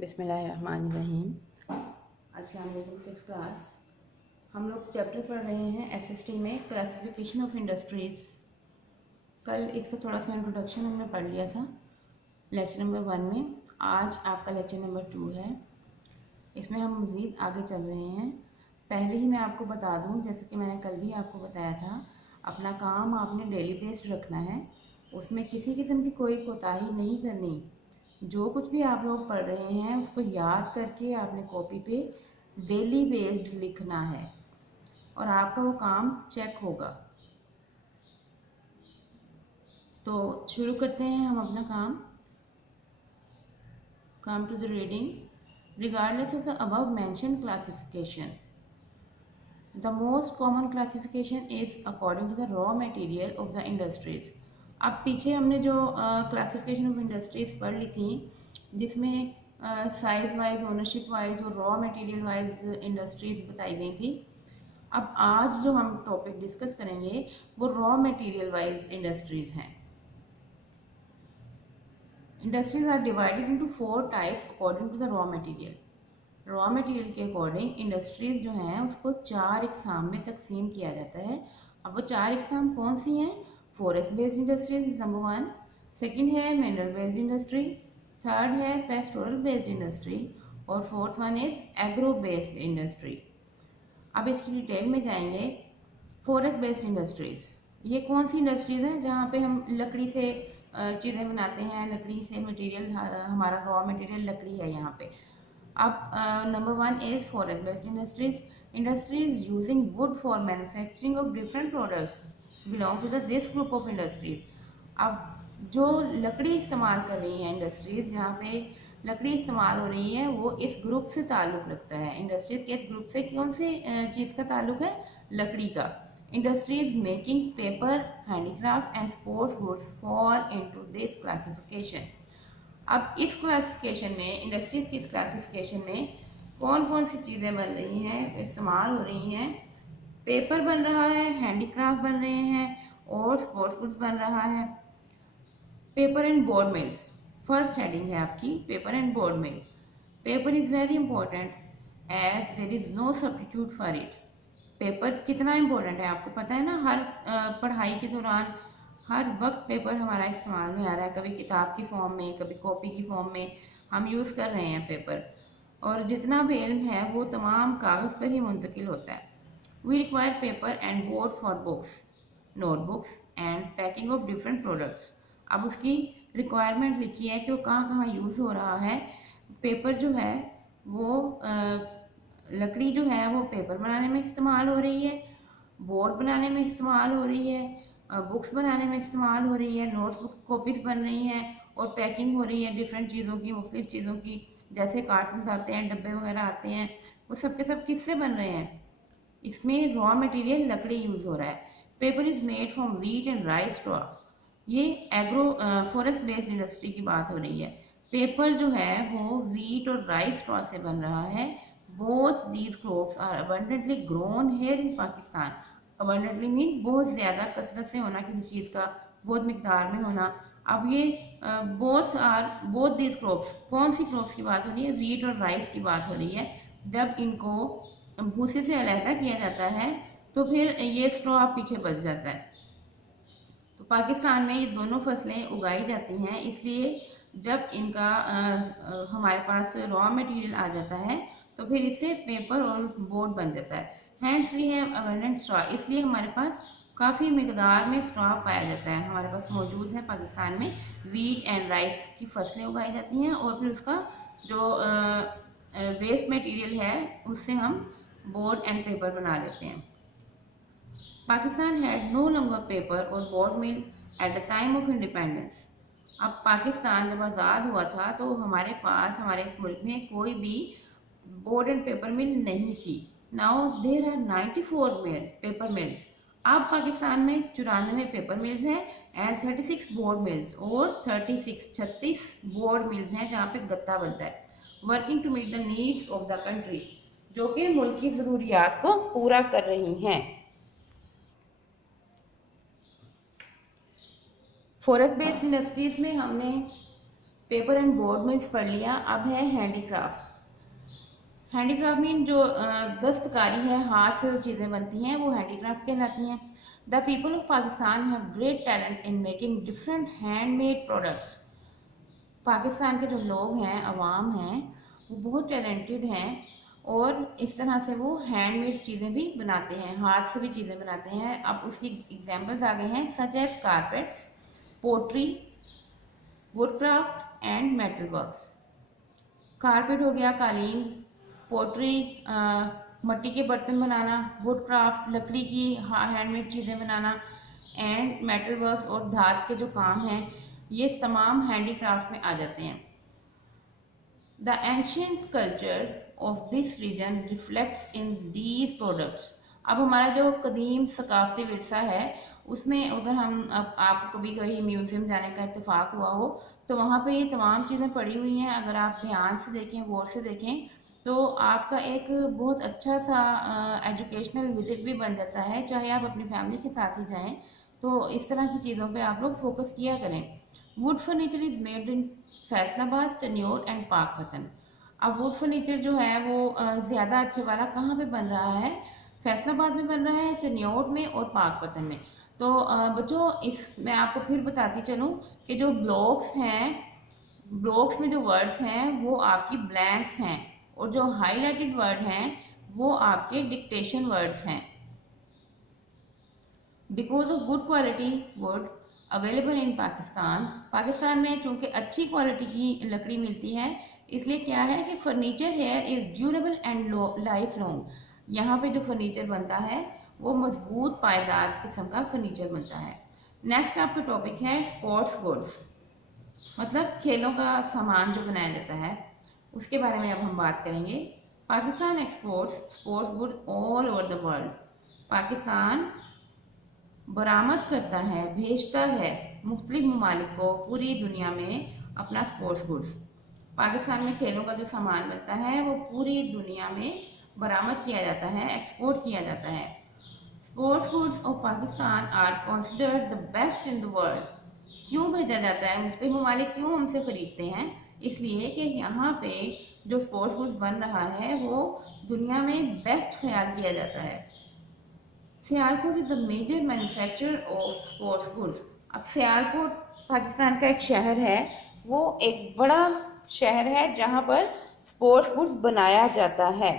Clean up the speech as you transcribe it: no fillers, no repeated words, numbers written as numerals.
बिस्मिल्लाहिर्रहमानिर्रहीम। अस्सलाम वालेकुम। 6th क्लास हम लोग चैप्टर पढ़ रहे हैं एसएसटी में क्लासिफिकेशन ऑफ इंडस्ट्रीज़। कल इसका थोड़ा सा इंट्रोडक्शन हमने पढ़ लिया था लेक्चर नंबर 1 में। आज आपका लेक्चर नंबर 2 है। इसमें हम मज़ीद आगे चल रहे हैं। पहले ही मैं आपको बता दूं, जैसे कि मैंने कल भी आपको बताया था, अपना काम आपने डेली बेस्ड रखना है, उसमें किसी किस्म की कोई कोताही नहीं करनी। जो कुछ भी आप लोग पढ़ रहे हैं उसको याद करके आपने कॉपी पे डेली बेस्ड लिखना है और आपका वो काम चेक होगा। तो शुरू करते हैं हम अपना काम to the reading. Regardless of the above mentioned classification, the most common classification is according to the raw material of the industries. अब पीछे हमने जो क्लासिफिकेशन ऑफ इंडस्ट्रीज पढ़ ली थी, जिसमें साइज वाइज, ओनरशिप वाइज और रॉ मटेरियल वाइज इंडस्ट्रीज बताई गई थी। अब आज जो हम टॉपिक डिस्कस करेंगे वो रॉ मटेरियल वाइज इंडस्ट्रीज हैं। Industries are divided into 4 types according to the raw material. Raw material के अकॉर्डिंग इंडस्ट्रीज जो हैं उसको 4 इकसाम में तकसीम किया जाता है। अब वो 4 इकसाम कौन सी हैं? Forest based industries is number 1, second है मिनरल बेस्ड इंडस्ट्री, थर्ड है पेस्टोरल बेस्ड इंडस्ट्री और fourth one is agro based industry. अब इसकी डिटेल में जाएंगे। फॉरेस्ट बेस्ड इंडस्ट्रीज, ये कौन सी इंडस्ट्रीज हैं? जहाँ पे हम लकड़ी से चीज़ें बनाते हैं, लकड़ी से मटेरियल, हमारा रॉ मटेरियल लकड़ी है यहाँ पे। अब number 1 is forest based industries using wood for manufacturing of different products belong to the this group of industries. अब जो लकड़ी इस्तेमाल कर रही हैं इंडस्ट्रीज, जहाँ पे लकड़ी इस्तेमाल हो रही है, वो इस ग्रुप से ताल्लुक़ रखता है। इंडस्ट्रीज के इस ग्रुप से कौन सी चीज़ का ताल्लुक़ है? लकड़ी का। Industries making paper, handicraft and sports goods fall into this classification. अब इस क्लासिफिकेशन में, इंडस्ट्रीज की इस क्लासिफिकेशन में कौन कौन सी चीज़ें बन रही हैं, इस्तेमाल हो रही हैं? पेपर बन रहा है, हैंडीक्राफ्ट बन रहे हैं और स्पोर्ट्स गुड्स बन रहा है। Paper and board mills, first heading है आपकी paper and board mill. Paper is very important as there is no substitute for it. Paper कितना इंपॉर्टेंट है आपको पता है ना। हर पढ़ाई के दौरान हर वक्त पेपर हमारा इस्तेमाल में आ रहा है, कभी किताब की फॉर्म में, कभी कॉपी की फॉर्म में हम यूज़ कर रहे हैं पेपर। और जितना भी इल्म है वो तमाम कागज़ पर ही मुंतकिल होता है। We require paper and board for books, notebooks and packing of different products. अब उसकी रिक्वायरमेंट लिखी है कि वो कहाँ कहाँ यूज़ हो रहा है। पेपर जो है वो लकड़ी जो है वो पेपर बनाने में इस्तेमाल हो रही है, बोर्ड बनाने में इस्तेमाल हो रही है, बुक्स बनाने में इस्तेमाल हो रही है, नोटबुक कॉपीज़ बन रही हैं और पैकिंग हो रही है डिफरेंट चीज़ों की, मुख्तलिफ चीज़ों की। जैसे कार्टून्स आते हैं, डब्बे वगैरह आते हैं, वो सब के सब किससे बन रहे हैं? इसमें रॉ मटेरियल लकड़ी यूज़ हो रहा है। Paper is made from wheat and rice straw. ये एग्रो फॉरेस्ट बेस्ड इंडस्ट्री की बात हो रही है। पेपर जो है वो व्हीट और राइस स्ट्रॉ से बन रहा है। Both these crops are abundantly grown here in Pakistan. Abundantly mean बहुत ज़्यादा कसरत से होना, किसी चीज़ का बहुत मिकदार में होना। अब ये बोथ दीज क्रॉप्स, कौन सी क्रॉप्स की बात हो रही है? व्हीट और राइस की बात हो रही है। जब इनको भूसे से अलहदा किया जाता है तो फिर ये स्ट्रॉ पीछे बच जाता है। तो पाकिस्तान में ये दोनों फसलें उगाई जाती हैं, इसलिए जब इनका हमारे पास रॉ मटेरियल आ जाता है तो फिर इससे पेपर और बोर्ड बन जाता है। Hence we have abundant straw, इसलिए हमारे पास काफ़ी मिकदार में स्ट्रॉ पाया जाता है, हमारे पास मौजूद है। पाकिस्तान में व्हीट एंड राइस की फसलें उगाई जाती हैं और फिर उसका जो वेस्ट मटेरियल है उससे हम बोर्ड एंड पेपर बना लेते हैं। Pakistan had no longer paper और board mill at the time of independence. अब पाकिस्तान जब आज़ाद हुआ था तो हमारे पास, हमारे इस मुल्क में कोई भी बोर्ड एंड पेपर मिल नहीं थी। Now there are 94 paper mills. अब पाकिस्तान में 94 पेपर मिल्स हैं एंड 36 बोर्ड मिल्स और 36 बोर्ड मिल्स हैं जहाँ पे गत्ता बनता है। Working to meet the needs of the country, जो कि मुल्क की ज़रूरियात को पूरा कर रही हैं। फॉरेस्ट बेस्ड इंडस्ट्रीज में हमने पेपर एंड बोर्ड मिल्स पढ़ लिया। अब है हैंडीक्राफ्ट। हैंडीक्राफ्ट मीन जो दस्तकारी है, हाथ से जो चीज़ें बनती हैं वो हैंडीक्राफ्ट कहलाती हैं। The people of Pakistan have great talent in making different handmade products. Pakistan के जो लोग हैं, अवाम हैं, वो बहुत टैलेंटेड हैं और इस तरह से वो हैंडमेड चीज़ें भी बनाते हैं, हाथ से भी चीज़ें बनाते हैं। अब उसकी एग्जांपल्स आ गए हैं, such as carpets, pottery, woodcraft and metal works. Carpet हो गया कालीन, पोट्री मट्टी के बर्तन बनाना, वुडक्राफ्ट लकड़ी की हैंडमेड चीज़ें बनाना, एंड मेटल वर्क्स और धात के जो काम हैं ये तमाम हैंडीक्राफ्ट में आ जाते हैं। The ancient culture of this region reflects in these products. अब हमारा जो कदीम सकाफती विरसा है उसमें अगर हम आपको कभी कहीं म्यूज़ियम जाने का इत्तेफाक हुआ हो तो वहाँ पे ये तमाम चीज़ें पड़ी हुई हैं। अगर आप ध्यान से देखें, गौर से देखें तो आपका एक बहुत अच्छा सा एजुकेशनल विजिट भी बन जाता है। चाहे आप अपनी फैमिली के साथ ही जाएं तो इस तरह की चीज़ों पे आप लोग फोकस किया करें। Would furniture is made in Faisalabad, Chiniot and Pakpattan. अब वुड फर्नीचर जो है वो ज़्यादा अच्छे वाला कहाँ पे बन रहा है? फैसलाबाद में बन रहा है, चनियोट में और पाकपतन में। तो बच्चों इस मैं आपको फिर बताती चलूँ कि जो ब्लॉक्स हैं, ब्लॉक्स में जो वर्ड्स हैं वो आपकी ब्लैंक्स हैं और जो हाईलाइटेड वर्ड हैं वो आपके डिक्टेशन वर्ड्स हैं। Because of good quality would available in Pakistan, Pakistan में चूँकि अच्छी क्वालिटी की लकड़ी मिलती है इसलिए क्या है कि furniture here is durable and life long. यहाँ पे जो फर्नीचर बनता है वो मजबूत पायदार किस्म का फर्नीचर बनता है। नेक्स्ट आपका टॉपिक है स्पोर्ट्स गुड्स, मतलब खेलों का सामान जो बनाया जाता है उसके बारे में अब हम बात करेंगे। Pakistan exports sports good all over the world. Pakistan बरामद करता है, भेजता है मुख्तलिफ ममालिक को पूरी दुनिया में अपना स्पोर्ट्स गुड्स। पाकिस्तान में खेलों का जो सामान बनता है वो पूरी दुनिया में बरामद किया जाता है, एक्सपोर्ट किया जाता है। Sports goods of Pakistan are considered the best in the world. क्यों भेजा जाता है, मुख्तलिफ ममालिक क्यों हमसे ख़रीदते हैं? इसलिए कि यहाँ पे जो स्पोर्ट्स गुड्स बन रहा है वो दुनिया में बेस्ट ख्याल किया जाता है। Sialkot is the major manufacturer of sports goods. अब सियालकोट पाकिस्तान का एक शहर है, वो एक बड़ा शहर है जहाँ पर स्पोर्ट्स गुड्स बनाया जाता है।